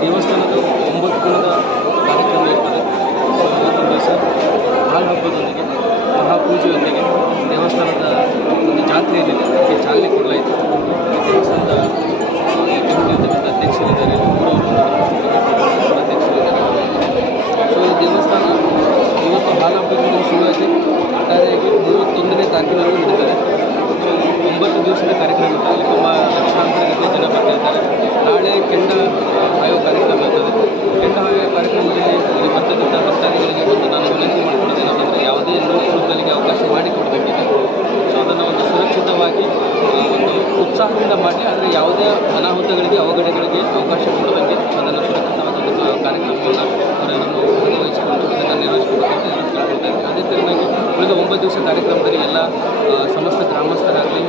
ದೇವಸ್ಥಾನದ 9 ದಿನದ ಕಾರ್ಯಕ್ರಮ ಇರ್ತದೆ. ಇವತ್ತಿನ ದಿವಸ ಹಾಲು ಹಬ್ಬದೊಂದಿಗೆ ಮಹಾಪೂಜೆಯೊಂದಿಗೆ ದೇವಸ್ಥಾನದ ಒಂದು ಜಾತ್ರೆ ಏನಿದೆ ಅದಕ್ಕೆ ಚಾಲನೆ ಕೊಡಲಾಯಿತು. ದೇವಸ್ಥಾನದ ಕಮಿಟಿಯಲ್ಲಿರ್ತಕ್ಕಂಥ ಅಧ್ಯಕ್ಷರಿದ್ದಾರೆ, ಅಧ್ಯಕ್ಷರಿದ್ದಾರೆ. ಸೊ ದೇವಸ್ಥಾನ ಇವತ್ತು ಹಾಲು ಹಬ್ಬದಿಂದ ಶುರುವಾಯಿತು. ಒಟ್ಟಾರೆಯಾಗಿ 31ನೇ ತಾರೀಕಿನವರೆಗೂ ನಡೀತಾರೆ. 9 ದಿವಸದ ಕಾರ್ಯಕ್ರಮ ಇರ್ತದೆ. ಅಲ್ಲಿ ತುಂಬ ಲಕ್ಷಾಂತರ ಗಟ್ಟಲೆ ಜನ ಬರ್ತಿರ್ತಾರೆ. ನಾಳೆ ಕೆಂಡ ಹಾಯೋ ಕಾರ್ಯಕ್ರಮ ಇರ್ತದೆ. ಕೆಂಡ ಹಾಯೋ ಕಾರ್ಯಕ್ರಮದಲ್ಲಿ ಇಲ್ಲಿ ಬರ್ತಕ್ಕಂಥ ಭಕ್ತಾದಿಗಳಿಗೆ ಒಂದು ನಾನು ವಿನಂತಿ ಮಾಡಿಕೊಳ್ಳೋದೇನಂತಂದರೆ ಯಾವುದೇ ನೋವುಗಳಿಗೆ ಅವಕಾಶ ಮಾಡಿಕೊಡಬೇಕಿದೆ. ಸೊ ಅದನ್ನು ಒಂದು ಸುರಕ್ಷಿತವಾಗಿ ಒಂದು ಉತ್ಸಾಹದಿಂದ ಮಾಡಿ, ಆದರೆ ಯಾವುದೇ ಅನಾಹುತಗಳಿಗೆ ಅವಘಡಗಳಿಗೆ ಅವಕಾಶ ಕೊಡದಂಗೆ ಅದನ್ನು ಸುರಕ್ಷಿತವಾದ ಒಂದು ಕಾರ್ಯಕ್ರಮವನ್ನು ಅವರನ್ನು ಭಾಗವಹಿಸಿಕೊಂಡು ಇದನ್ನು ನಿರ್ವಹಿಸಿಕೊಡಬೇಕಂತ ಕೇಳ್ಕೊಳ್ತಾ ಇದ್ದಾರೆ. ಅದೇ ತೆರನಾಗಿ ಉಳಿದ 9 ದಿವಸ ಕಾರ್ಯಕ್ರಮದಲ್ಲಿ ಎಲ್ಲ ಸಮಸ್ತ ಗ್ರಾಮಸ್ಥರಾಗಲಿ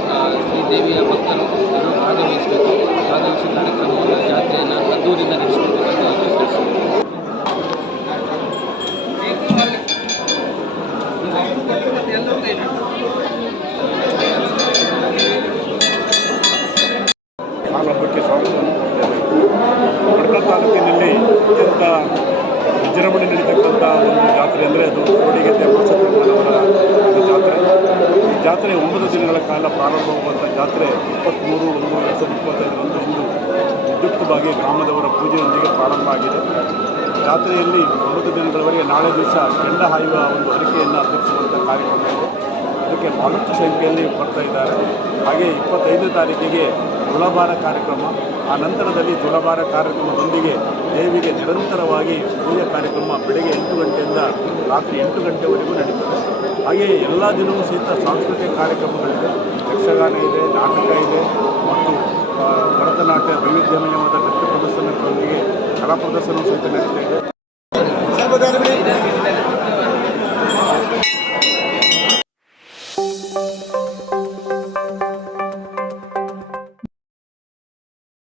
ಶ್ರೀ ದೇವಿಯ ಭಕ್ತರು ಎಲ್ಲರೂ ಭಾಗವಹಿಸಬೇಕು. ಭಾಗವಹಿಸಿ ಕಾರ್ಯಕ್ರಮವನ್ನು ಜಾತ್ರೆಯನ್ನು ಅದ್ದೂರಿಂದ ನಡೆಸಿಕೊಳ್ಬೇಕಂತ ಕೇಳ್ಕೊಳ್ತೀವಿ. ಹಾಲು ಹಬ್ಬಕ್ಕೆ ಸ್ವಾಗತವನ್ನು ಕೊಡ್ತೇವೆ. ಮಡ್ಕಲ್ ತಾಲೂಕಿನಲ್ಲಿ ಅತ್ಯಂತ ವಿಜೃಂಭಣೆ ನಡೀತಕ್ಕಂಥ ಒಂದು ಜಾತ್ರೆ ಅಂದರೆ ಅದು ಕೋಡಿಗೆದ್ದೆ ಮತ್ಸ್ಯಕರ್ಮನವರ ಒಂದು ಜಾತ್ರೆ. ಈ ಜಾತ್ರೆ 9 ದಿನಗಳ ಕಾಲ ಪ್ರಾರಂಭವಾಗುವಂಥ ಜಾತ್ರೆ 23/1/2025 ಇಂದು ವಿದ್ಯುಕ್ತವಾಗಿ ಗ್ರಾಮದವರ ಪೂಜೆಯೊಂದಿಗೆ ಪ್ರಾರಂಭ ಆಗಿದೆ. ಜಾತ್ರೆಯಲ್ಲಿ 9 ದಿನಗಳವರೆಗೆ ನಾಳೆ ದಿವಸ ಕೆಂಡ ಹಾಯುವ ಒಂದು ಅರಿಕೆಯನ್ನು ಅಧ್ಯಕ್ಷಿಸುವಂಥ ಕಾರ್ಯಕ್ರಮ ಇದೆ. ಅದಕ್ಕೆ ಬಹಳಷ್ಟು ಸಂಖ್ಯೆಯಲ್ಲಿ ಬರ್ತಾ ಇದ್ದಾರೆ. ಹಾಗೆ 25ನೇ ತಾರೀಕಿಗೆ ತುಳಭಾರ ಕಾರ್ಯಕ್ರಮ, ಆ ನಂತರದಲ್ಲಿ ತುಳಭಾರ ಕಾರ್ಯಕ್ರಮದೊಂದಿಗೆ ದೇವಿಗೆ ನಿರಂತರವಾಗಿ ಪೂಜೆ ಕಾರ್ಯಕ್ರಮ ಬೆಳಗ್ಗೆ 8 ಗಂಟೆಯಿಂದ ರಾತ್ರಿ 8 ಗಂಟೆವರೆಗೂ ನಡೀತದೆ. ಹಾಗೆಯೇ ಎಲ್ಲ ದಿನವೂ ಸಹಿತ ಸಾಂಸ್ಕೃತಿಕ ಕಾರ್ಯಕ್ರಮಗಳಿದೆ. ಯಕ್ಷಗಾನ ಇದೆ, ನಾಟಕ ಇದೆ ಮತ್ತು ಭರತನಾಟ್ಯ ವೈವಿಧ್ಯಮಯವಾದ ನೃತ್ಯ ಪ್ರದರ್ಶನಗಳೊಂದಿಗೆ ಕಲಾ ಪ್ರದರ್ಶನವೂ ಸಹಿತ ನಡೀತಾ ಇದೆ.